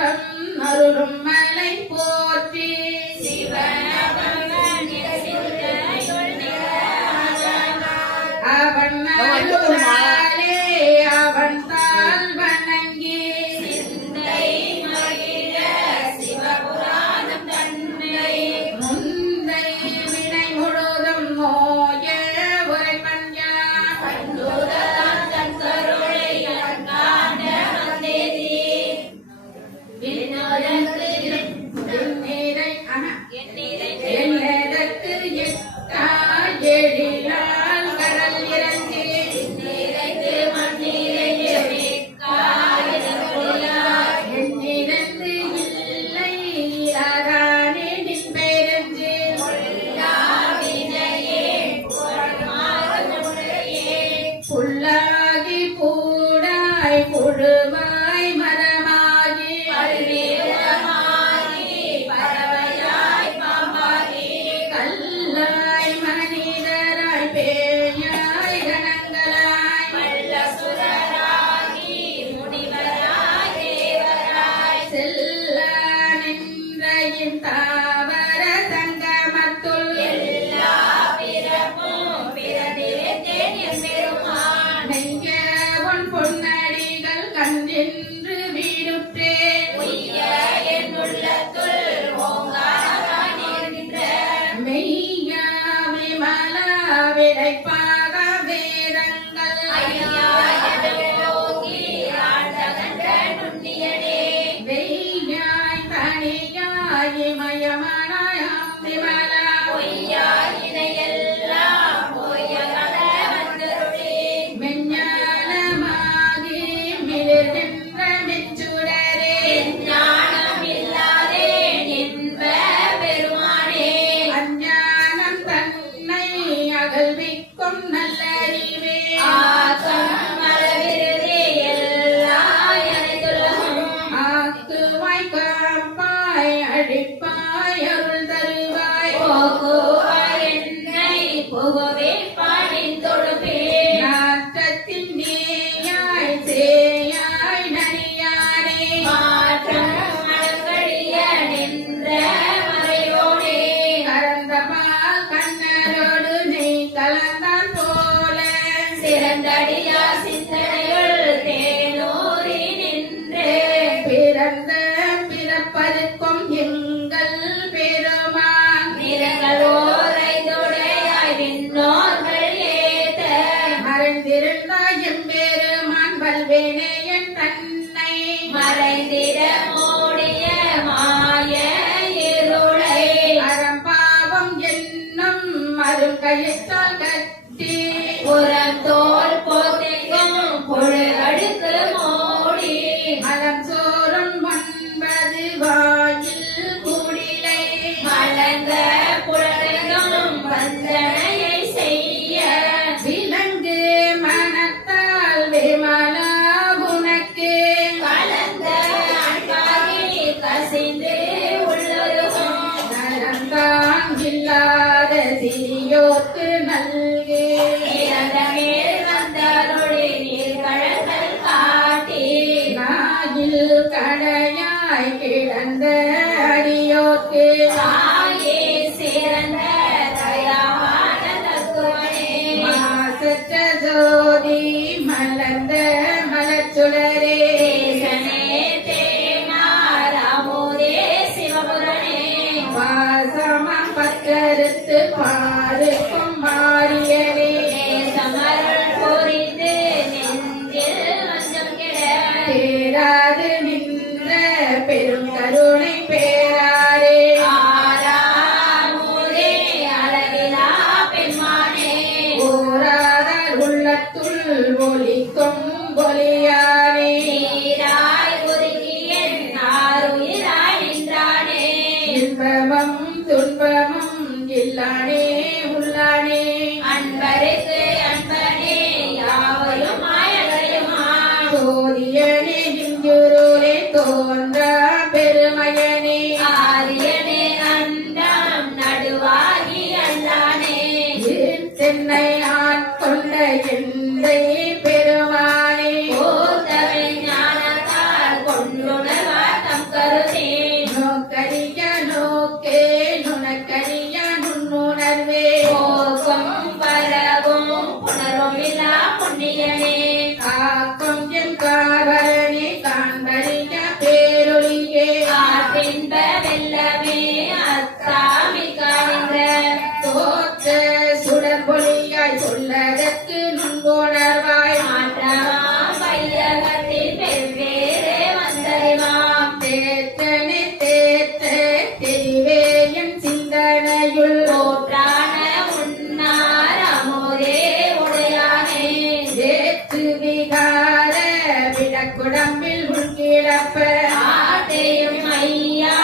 இன்பம் அருளும் மலை போற்றி அவன் அருளாலே அவன் தாள் வணங்கி முந்தை வினை முழுதும் நோய உரைப்பஞ்சா என்னிடத்து எழிலால் கடல் இறங்கி என்னிடத்து இல்லை அரானே நின் பேரஞ்சு புல்லாகி கூடாய் புழுவாய் மரமாகி கல்லாய் மனிதராய் பேயாய் கணங்களாய் செல்லா நின்ற என் தாவர சங்கமத்துள் நெய்ய உன் பொன்னடிகள் கண்டென்று வீடுற்றேன் மெய்யா விமலா விடைப்பாக வேதங்கள் வெய்யாய் தனியாய் மயமனாயாம் விமலா மெஞ்ஞானமாகி மிளிர்கின்ற மெச்சுடரே அஞ்ஞானம் தன்னை அகழ்விக்கும் நல்லறிவே ஆக்குவாய் காப்பாய் அழிப்பாய் அருள் தருவாய் நாற்றத்தின் நீயாய் சேயாய் நனியானே கறந்த பால் கண்ணரோடு நெய் கலந்தான் போல சிறந்தடியா சிந்தனையுள் தேனூரி நின்று பிறந்த பிறப்பருக்கும் எங்கள் பெருமான் நிறங்களோரைதுடையாய் விண்ணோர்கள் ஏத்த மறைந்திருந்தாய் எம்பெருமான் வல்வினையன் தன்னை மறைந்திட மூடிய மாய இருளை அறம்பாவம் என்னும் மறுகயிற்றால் கட்டி புறத்தோல் போத்திக்கும் புழு அடுக்கு மூடி மலம் சோறும் 9 வாயில் கூடிலை மலர்ந்த புலனையும் வந்தனையை செய்ய விலங்கு மனத்தால் விமலா உனக்கு கலந்த அன்பாகி கசிந்து உள்ளுருகும் நலந்தான் இல்லாத சிறியோர்க்கு நல்கு மேல் வந்தருளி நீர்கழல்கள் காட்டி நாயில் கடையாய் கிடந்த அடியோர்க்கு தாயே சிறந்த தயாவான தத்துவனே மாசற்ற ஜோதி மலர்ந்த மலச்சுடரே தேசனே தேனாராமோதே சிவபுரனே வாசமம் பற்றறுத்து பாருக்கும் மாரியனே சமருள் புரிந்து நெஞ்சில் வஞ்சம் கிட பேராது நின்ற பெரும் கருணை பேராரே ஆராமோதே அளவிலா பெண்மானே ஓராதார் உள்ளத்துள் ஒலிக்கும் ஒலியாரே நீராய் ஒதுக்கியன் ஆருயிராய் நின்றானே இன்பமும் துன்பமும் இல்லானே உள்ளானே நீயே ஆற்றின்ப வெள்ளமே அத்தாமில் காணின்ற தோற்ற சுடர்பொலியாய் சொல்லதற்கு நுண்புணர்வாய் மாற்றமாம் வையகத்தில் வெவ்வேறு வந்தறிவாம் தேற்றனை தேற்ற தெரிவேயும் சிந்தனையுள் போற்றான உன்னார் அமுதே உடையானே வேற்று விகார விடக்குடம்பில் உள்கிடப்ப ஆட்டையும் ஐயா